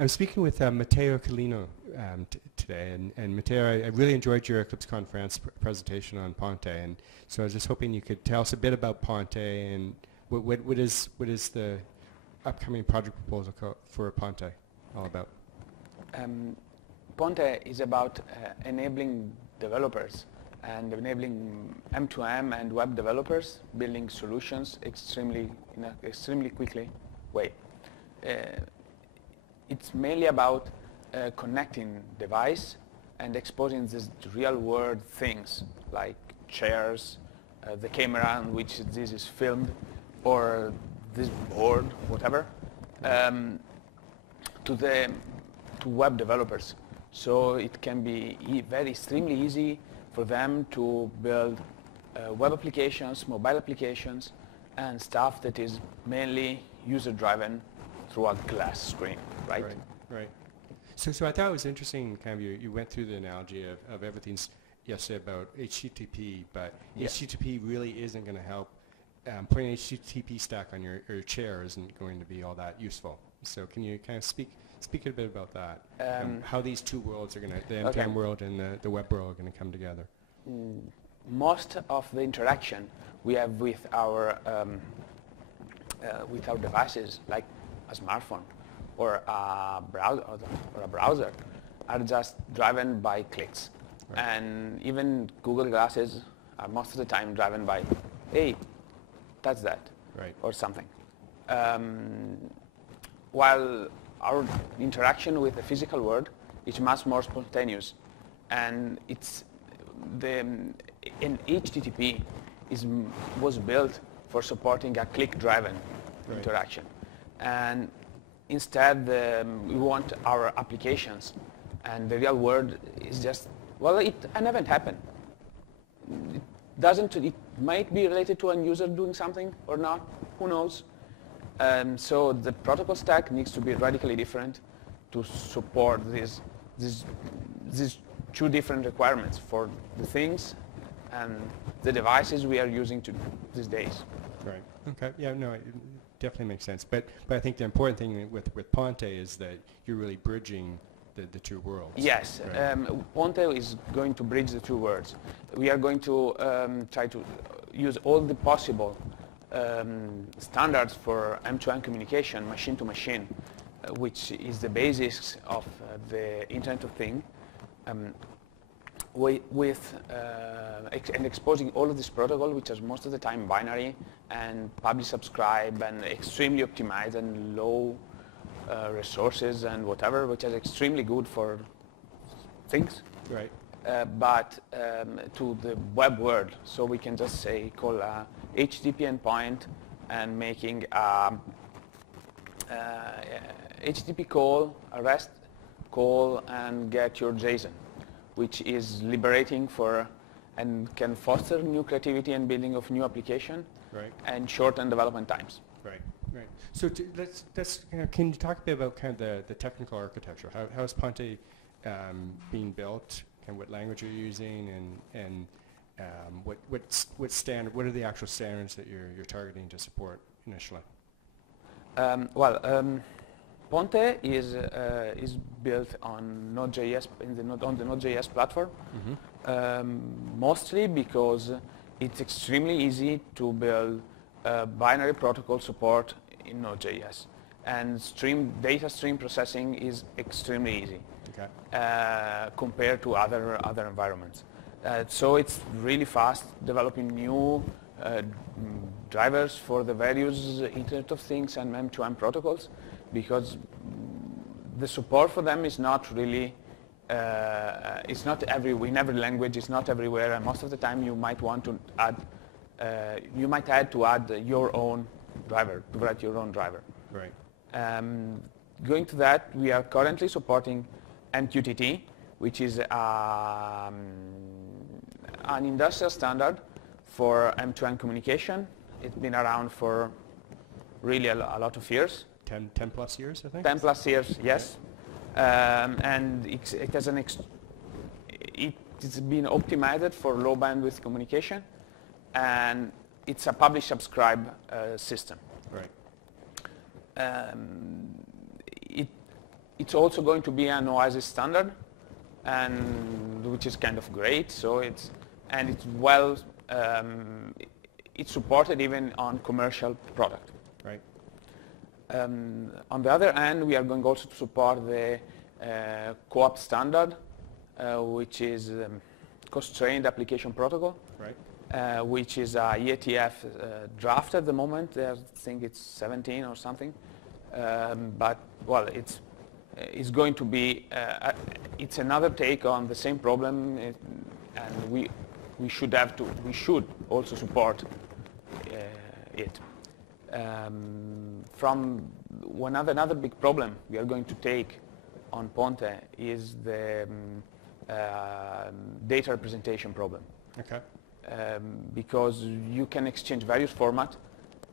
I'm speaking with Matteo Collina today, and Matteo, I really enjoyed your EclipseCon France presentation on Ponte, and so I was just hoping you could tell us a bit about Ponte and what is the upcoming project proposal for Ponte all about? Ponte is about enabling developers and enabling M2M and web developers building solutions in an extremely quickly way. It's mainly about connecting device and exposing these real-world things like chairs, the camera on which this is filmed, or this board, whatever, to web developers. So it can be extremely easy for them to build web applications, mobile applications, and stuff that is mainly user-driven through a glass screen, right? Right. So I thought it was interesting, kind of you went through the analogy of everything's yesterday about HTTP, but yeah. HTTP really isn't going to help. Putting an HTTP stack on your chair isn't going to be all that useful. So can you kind of speak a bit about that? How these two worlds are going to, the M2M world and the web world are going to come together? Most of the interaction we have with our devices, like a smartphone or a browser, are just driven by clicks. Right. And even Google Glasses are most of the time driven by, hey, touch that, right, or something. While our interaction with the physical world is much more spontaneous, and HTTP was built for supporting a click-driven interaction, and instead we want our applications, and the real world is just, well, it never happened. It might be related to a user doing something or not, who knows. So the protocol stack needs to be radically different to support these two different requirements for the things and the devices we are using these days. Right. Okay. Yeah. No. It definitely makes sense. But I think the important thing with Ponte is that you're really bridging the two worlds. Yes. Right. Ponte is going to bridge the two worlds. We are going to try to use all the possible standards for M2M communication, machine to machine, which is the basis of the Internet of Things, and exposing all of this protocol, which is most of the time binary and publish subscribe and extremely optimized and low resources and whatever, which is extremely good for things. Right. But to the web world, so we can just say call a HTTP endpoint and making a HTTP call, a REST call, and get your JSON, which is liberating and can foster new creativity and building of new application, right, and shorten development times. Right. Right. So can you talk a bit about kind of the technical architecture? How is Ponte being built, and what language you're using, and what are the actual standards that you're targeting to support initially? Ponte is built on Node.js on the Node.js platform, mostly because it's extremely easy to build binary protocol support in Node.js, and data stream processing is extremely easy. Okay. Compared to other environments. So it's really fast developing new drivers for the various Internet of Things and M2M protocols, because the support for them is not really, it's not in every language, it's not everywhere, and most of the time you might want to add, your own driver, to write your own driver. Right. Going to that, we are currently supporting MQTT, which is an industrial standard for M2M communication. It's been around for really a lot of years. 10 plus years, I think? 10 plus years, yes. And it's been optimized for low bandwidth communication, and it's a publish-subscribe system. Right. it's also going to be an OASIS standard, and which is kind of great. So it's well, it's supported even on commercial product. Right. On the other hand, we are going also to support the co-op standard, which is constrained application protocol, right. which is a ETF draft at the moment. I think it's 17 or something, but well, it's going to be it's another take on the same problem, and we should also support it. From another big problem we are going to take on Ponte is the data representation problem. Okay. Because you can exchange various formats,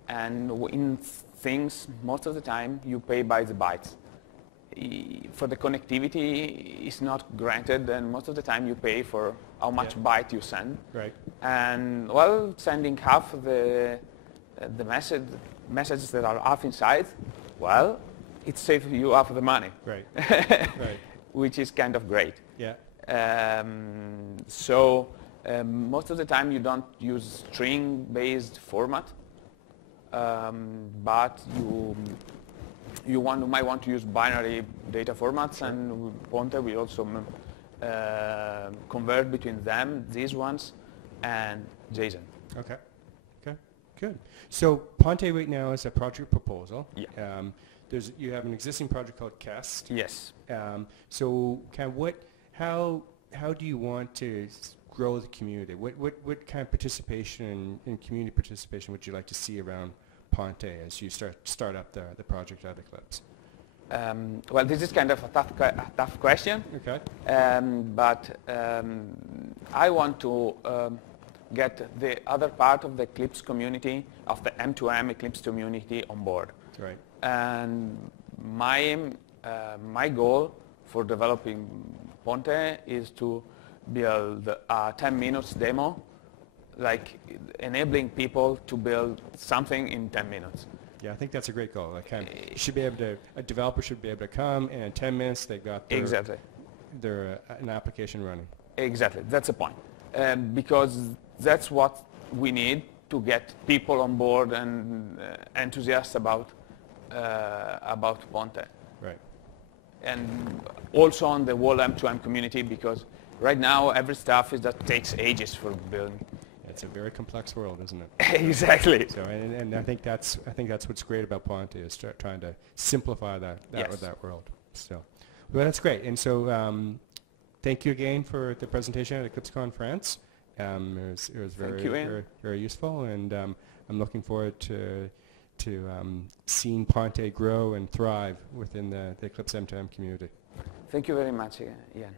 and in things, most of the time, you pay by the bytes. For the connectivity, it's not granted, and most of the time you pay for how much byte you send. Right. And well, sending half of the messages that are half inside, well, it saves you half of the money. Right. Right. Which is kind of great. Yeah. So most of the time you don't use string-based format, but you might want to use binary data formats, sure. And Ponte will also convert between them, these ones, and JSON. Okay. Okay. Good. So Ponte right now is a project proposal. Yeah. You have an existing project called Kest. Yes. So kind of how do you want to grow the community? What kind of participation in community participation would you like to see around Ponte as you start up the project at Eclipse? Well, this is kind of a tough question. Okay. But I want to get the other part of the Eclipse community, of the M2M Eclipse community on board. Right. And my goal for developing Ponte is to build a 10 minutes demo, like enabling people to build something in 10 minutes. Yeah, I think that's a great goal. Like, a developer should be able to come, and in 10 minutes they've got an application running. Exactly, that's the point. Because that's what we need to get people on board and enthusiasts about Ponte. Right. And also on the whole M2M community, because right now every stuff that takes ages for building. It's a very complex world, isn't it? Exactly. So, and I think that's what's great about Ponte, is trying to simplify that world. So, well, that's great. And so, thank you again for the presentation at EclipseCon France. It was very useful, and I'm looking forward to seeing Ponte grow and thrive within the Eclipse M2M community. Thank you very much, Ian.